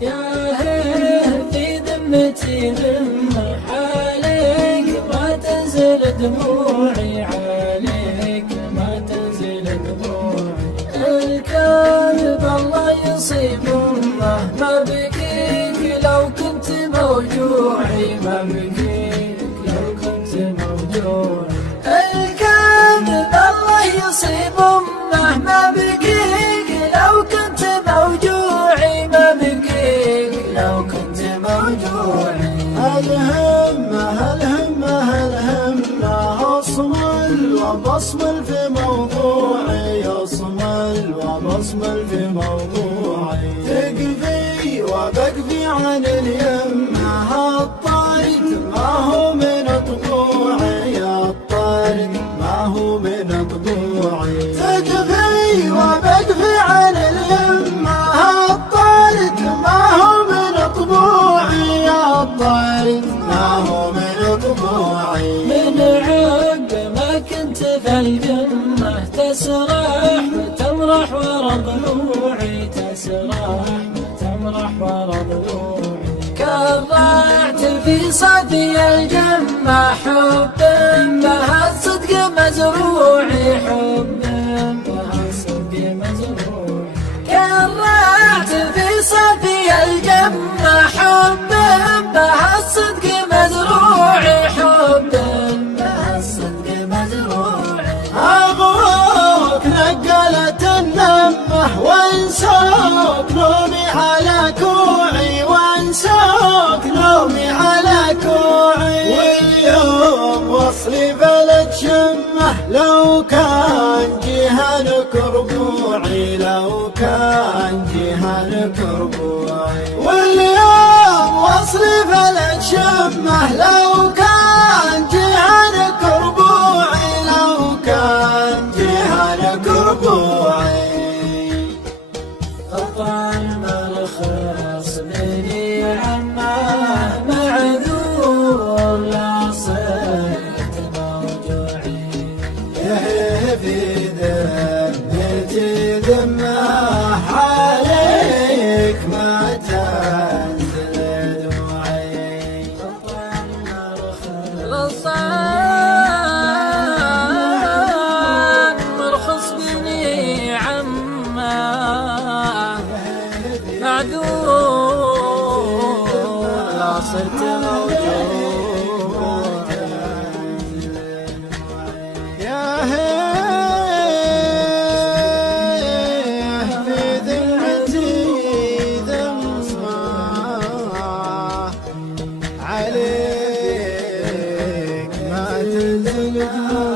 يا هيه في ذمتي ذمة عليك ما تنزل دموعي، عليك ما تنزل دموعي. الكاذب الله يصيب أمه، ما بكيك لو كنت موجوعي، ما بكيك لو كنت موجوعي. الكاذب الله يصيب أمه، ما بكيك لو كنت موجوعي، ما بكيك لو كنت موجوعي. الهمة أصمل وبصمل في موضوعي، أصمل وبصمل في موضوعي. تقفي وبقفي عن اليمة، الطارد ما هو من طبوعي، الطارد ما هو من طبوعي. تقفي وبقفي عن اليمة، الطارد ما هو من طبوعي، الطارد ما هو من طبوعي. من عقب ما كنت في الجنة تسرح وتمرح ورا ضلوعي، تسرح وتمرح ورا ضلوعي. كرعت في صدي الجنة حب بها الصدق مزروعي، حب بها الصدق مزروعي. كرعت في صدي الجنة حب بها الصدق مزروعي، حب بها الصدق مزروعي. أبوك نقلت النمة وانسوك نومي على كوعي، وانسوك نومي على كوعي. واليوم وصلي بلد شمه، لو كان جهنك ربوعي، لو كان جهنك ربوعي. واليوم وصلي بلد شمه، لو كان جهنك ربوعي، لو كان جهنك ربوعي. قطع المرخص بني عمه معذور، لا صرت موجوعي. في ذمتي ذمة عليك ما تنزل دموعي. قطع المرخص مرخص بني عمه معذور، لا صرت موجوع. يا هيه في ذمتي ذمة عليك ما تنزل دموعي.